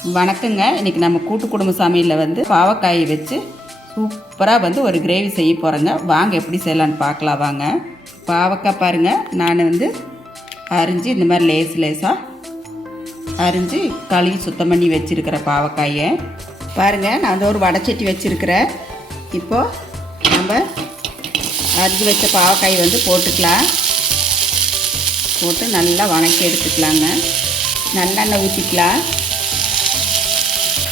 வணக்கங்க. இன்றைக்கி நம்ம கூட்டு குடும்ப சமையலில் வந்து பாவக்காயை வச்சு சூப்பராக வந்து ஒரு கிரேவி செய்ய போகிறேங்க. வாங்க எப்படி செய்யலான்னு பார்க்கலாம் வாங்க. பாவக்காய் பாருங்கள், நான் வந்து அரிஞ்சு இந்த மாதிரி லேசாக அரிஞ்சு கழுவி சுத்தம் பண்ணி வச்சுருக்கிற பாவக்காயை பாருங்கள். நான் வந்து ஒரு வடைச்சட்டி வச்சுருக்கிறேன். இப்போது நம்ம அரிஞ்சு வச்ச பாவக்காயை வந்து போட்டுக்கலாம். போட்டு நல்லா வணக்கி எடுத்துக்கலாங்க. நல்லெண்ணெய் ஊற்றிக்கலாம்.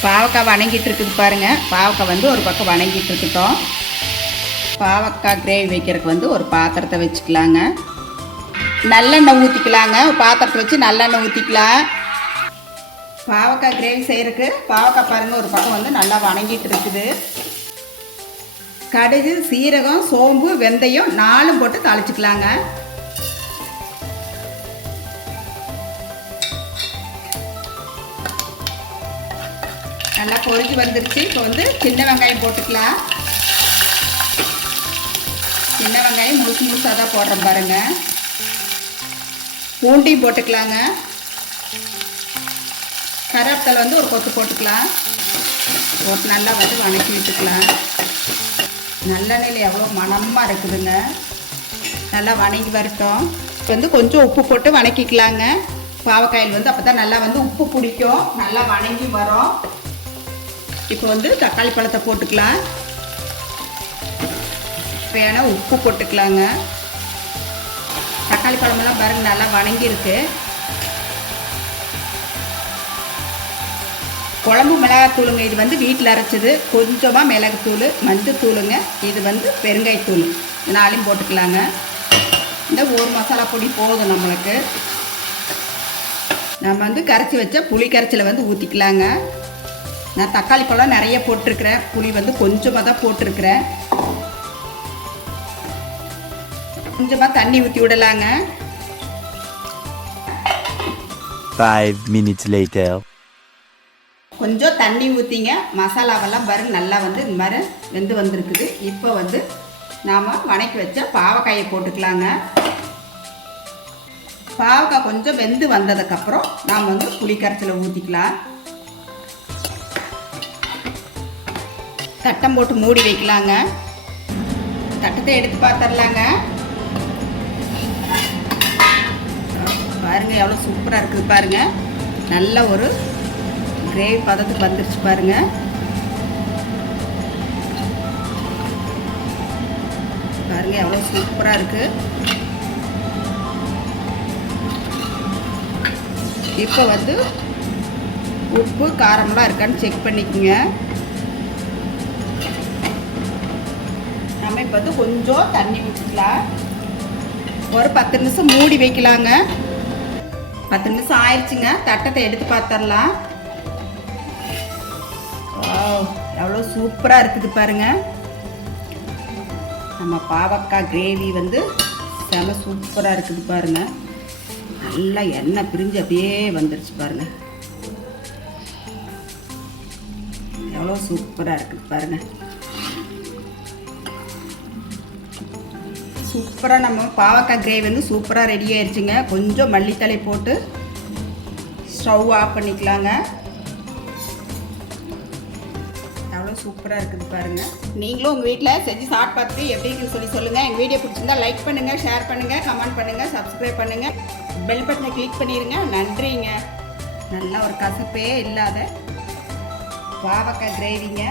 பாவக்காய் வணங்கிட்டு இருக்குது பாருங்கள். பாவக்காய் வந்து ஒரு பக்கம் வணங்கிட்டு இருக்கட்டும். பாவக்காய் கிரேவி வைக்கிறதுக்கு வந்து ஒரு பாத்திரத்தை வச்சுக்கலாங்க. நல்லெண்ணெய் ஊற்றிக்கலாங்க. பாத்திரத்தை வச்சு நல்லெண்ணெய் ஊற்றிக்கலாம். பாவக்காய் கிரேவி செய்கிறதுக்கு பாவக்காய் பாருங்கள் ஒரு பக்கம் வந்து நல்லா வணங்கிட்டு இருக்குது. கடுகு, சீரகம், சோம்பு, வெந்தயம் 4 போட்டு தாளிச்சிக்கலாங்க. நல்லா பொரிஞ்சு வந்துருச்சு. இப்போ வந்து சின்ன வெங்காயம் போட்டுக்கலாம். சின்ன வெங்காயம் முழுசாக தான் போடுறோம் பாருங்கள். பூண்டையும் போட்டுக்கலாங்க. கருவேப்பிலை வந்து ஒரு கொத்து போட்டுக்கலாம். போட்டு நல்லா வந்து வணக்கி விட்டுக்கலாம். நல்லெண்ணெயில் எவ்வளோ மணமாக இருக்குதுங்க. நல்லா வணங்கி வரட்டும். இப்போ வந்து கொஞ்சம் உப்பு போட்டு வணக்கிக்கலாங்க. பாவக்காயில் வந்து அப்போ தான் நல்லா வந்து உப்பு பிடிக்கும், நல்லா வணங்கி வரும். இப்போ வந்து தக்காளி பழத்தை போட்டுக்கலாம். வேணா உப்பு போட்டுக்கலாங்க. தக்காளி பழமெல்லாம் பாருங்க நல்லா வணங்கியிருக்கு. குழம்பு மிளகாத்தூளுங்க. இது வந்து வீட்டில் அரைச்சது. கொஞ்சமாக மிளகுத்தூள், மஞ்சத்தூளுங்க. இது வந்து பெருங்காயத்தூள். 4 போட்டுக்கலாங்க. இந்த ஒரு மசாலா பொடி போதும் நம்மளுக்கு. நம்ம வந்து கரைச்சி வச்ச புளி கரைச்சலை வந்து ஊற்றிக்கலாங்க. நான் தக்காளி பழம் நிறைய போட்டிருக்கிறேன். புளி வந்து கொஞ்சமாக தான் போட்டிருக்கிறேன். கொஞ்சமாக தண்ணி ஊற்றி விடலாங்க. 5 minutes later. கொஞ்சம் தண்ணி ஊற்றிங்க. மசாலாவெல்லாம் பாருங்க நல்லா வந்து இந்த மாதிரி வெந்து வந்திருக்குது. இப்போ வந்து நாம் வணக்கி வச்ச பாவக்காயை போட்டுக்கலாங்க. பாவக்காய் கொஞ்சம் வெந்து வந்ததுக்கப்புறம் நாம் வந்து புளி கரைச்சலை ஊற்றிக்கலாம். தட்டம் போட்டு மூடி வைக்கலாங்க. தட்டத்தை எடுத்து பார்த்துடலாங்க. பாருங்கள் எவ்வளோ சூப்பராக இருக்குது பாருங்கள். நல்ல ஒரு கிரேவி பதத்துக்கு வந்துருச்சு பாருங்கள். பாருங்கள் எவ்வளோ சூப்பராக இருக்குது. இப்போ வந்து உப்பு காரம்லாம் இருக்கான்னு செக் பண்ணிக்கோங்க. நம்ம இப்போ வந்து கொஞ்சம் தண்ணி ஊற்றிக்கலாம். ஒரு 10 நிமிஷம் மூடி வைக்கலாங்க. 10 நிமிஷம் ஆயிடுச்சுங்க. தட்டத்தை எடுத்து பார்த்துடலாம். எவ்வளோ சூப்பராக இருக்குது பாருங்கள். நம்ம பாவக்காய் கிரேவி வந்து செம சூப்பராக இருக்குது பாருங்கள். நல்லா எண்ணெய் பிரிஞ்சு அப்படியே வந்துருச்சு பாருங்கள். எவ்வளோ சூப்பராக இருக்குது பாருங்கள். சூப்பராக நம்ம பாவக்காய் கிரேவி வந்து சூப்பராக ரெடி ஆயிடுச்சுங்க. கொஞ்சம் மல்லித்தலை போட்டு ஸ்டவ் ஆஃப் பண்ணிக்கலாங்க. எவ்வளோ சூப்பராக இருக்குது பாருங்கள். நீங்களும் உங்கள் வீட்டில் செஞ்சு சாப்பிட்டு பார்த்துட்டு எப்படின்னு சொல்லி சொல்லுங்கள். எங்கள் வீடியோ பிடிச்சிருந்தா லைக் பண்ணுங்கள், ஷேர் பண்ணுங்கள், கமெண்ட் பண்ணுங்கள், சப்ஸ்கிரைப் பண்ணுங்கள், பெல் பட்டனை கிளிக் பண்ணிடுங்க. நன்றிங்க. நல்லா ஒரு கசப்பே இல்லாத பாவக்காய் கிரேவிங்க.